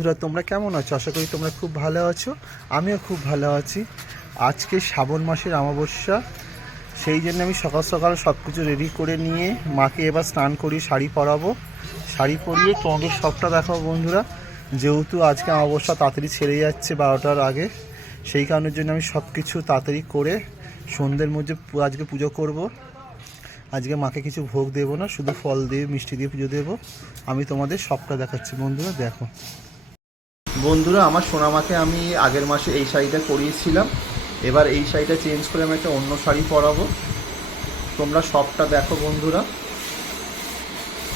বন্ধুরা তোমরা কেমন আছো? আশা করি তোমরা খুব ভালো আছো। আমিও খুব ভালো আছি। আজকে শ্রাবণ মাসের অমাবস্যা, সেই জন্য আমি সকাল সকাল সব কিছু রেডি করে নিয়ে মাকে এবার স্নান করি, শাড়ি পরাবো। শাড়ি পরিয়ে তোমাদের সবটা দেখাবো বন্ধুরা। যেহেতু আজকে অমাবস্যা তাড়াতাড়ি ছেড়ে যাচ্ছে 12টার আগে, সেই কারণের জন্য আমি সব কিছু তাড়াতাড়ি করে সন্ধ্যের মধ্যে আজকে পুজো করব। আজকে মাকে কিছু ভোগ দেবো না, শুধু ফল দিয়ে মিষ্টি দিয়ে পুজো দেবো। আমি তোমাদের সবটা দেখাচ্ছি বন্ধুরা, দেখো। বন্ধুরা আমার সোনামাকে আমি আগের মাসে এই শাড়িটা পরিয়েছিলাম, এবার এই শাড়িটা চেঞ্জ করে আমি একটা অন্য শাড়ি পরাবো। তোমরা সবটা দেখো বন্ধুরা।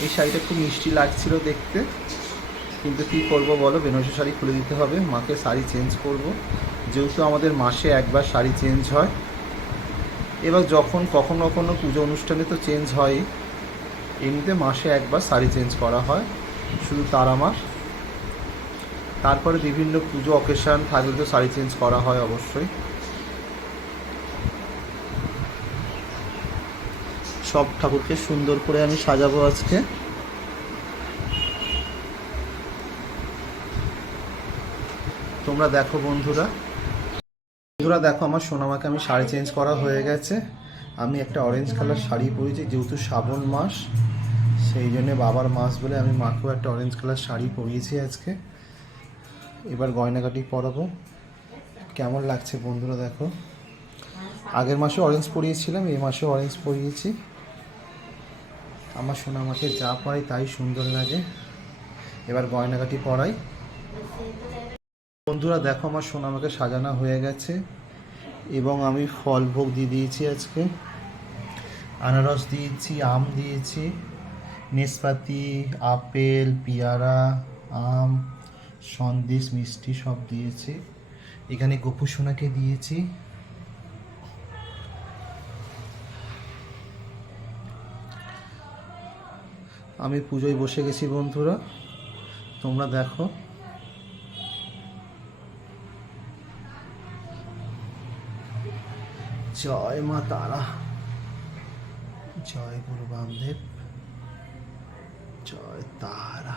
এই শাড়িটা খুব মিষ্টি লাগছিল দেখতে, কিন্তু কী করবো বলো, বেনারসি শাড়ি খুলে দিতে হবে, মাকে শাড়ি চেঞ্জ করব। যেহেতু আমাদের মাসে একবার শাড়ি চেঞ্জ হয়, এবার যখন কখনো কখনো পুজো অনুষ্ঠানে তো চেঞ্জ হয়, এমনিতে মাসে একবার শাড়ি চেঞ্জ করা হয় শুধু তার আমার। তারপরে বিভিন্ন পুজো অকেশান থাকলে তো শাড়ি চেঞ্জ করা হয় অবশ্যই। সব ঠাকুরকে সুন্দর করে আমি সাজাবো আজকে। তোমরা দেখো বন্ধুরা। দেখো আমার সোনামাকে আমি শাড়ি চেঞ্জ করা হয়ে গেছে। আমি একটা অরেঞ্জ কালার শাড়ি পরেছি, যেহেতু শ্রাবণ মাস সেই জন্য, বাবার মাস বলে আমি মাকেও একটা অরেঞ্জ কালার শাড়ি পরিয়েছি আজকে। এবার গয়নাগাটি পরাবো। কেমন লাগছে বন্ধুরা দেখো। আগের মাসে অরেঞ্জ পরিয়েছিলাম, এই মাসেও অরেঞ্জ পরিয়েছি। আমার সোনামাকে যা পরাই তাই সুন্দর লাগে। এবার গয়নাগাটি পরাই। বন্ধুরা দেখো আমার সোনামাকে সাজানো হয়ে গেছে, এবং আমি ফল ভোগ দিয়ে দিয়েছি আজকে। আনারস দিয়েছি, আম দিয়েছি, নেসপাতি, আপেল, পেয়ারা, আম, সন্দেশ, মিষ্টি সব দিয়েছি। এখানে গোপু সোনাকে দিয়েছি। আমি পুজোয় বসে গেছি বন্ধুরা, তোমরা দেখো। জয় মা তারা, জয় গুরু বামদেব, জয় তারা।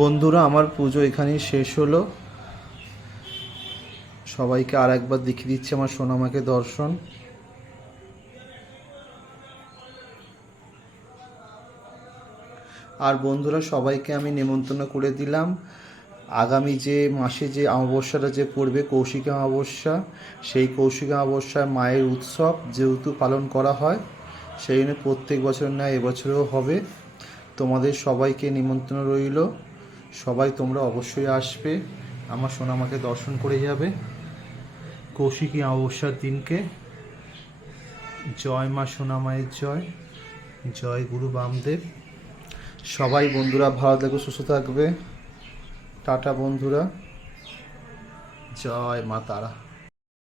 বন্ধুরা, আমার পুজো এখানেই শেষ হলো। সবাইকে আর একবার দেখিয়ে দিচ্ছি আমার সোনামাকে দর্শন। আর বন্ধুরা, সবাইকে আমি নেমন্তন্ন করে দিলাম আগামী যে মাসে যে অমাবস্যাটা যে পড়বে কৌশিকী অমাবস্যা, সেই কৌশিকী অমাবস্যায় মায়ের উৎসব যেহেতু পালন করা হয়, সেই জন্য প্রত্যেক বছর নয় এবছরেও হবে। তোমাদের সবাইকে নিমন্ত্রণ রইল, সবাই তোমরা অবশ্যই আসবে, আমার সোনামাকে দর্শন করে যাবে কৌশিকী অমাবস্যার দিনকে। জয় মা সোনামায়ের জয়, জয় গুরু বামদেব। সবাই বন্ধুরা ভালো থেকো, সুস্থ থাকবে। টাটা বন্ধুরা, জয় মা তারা।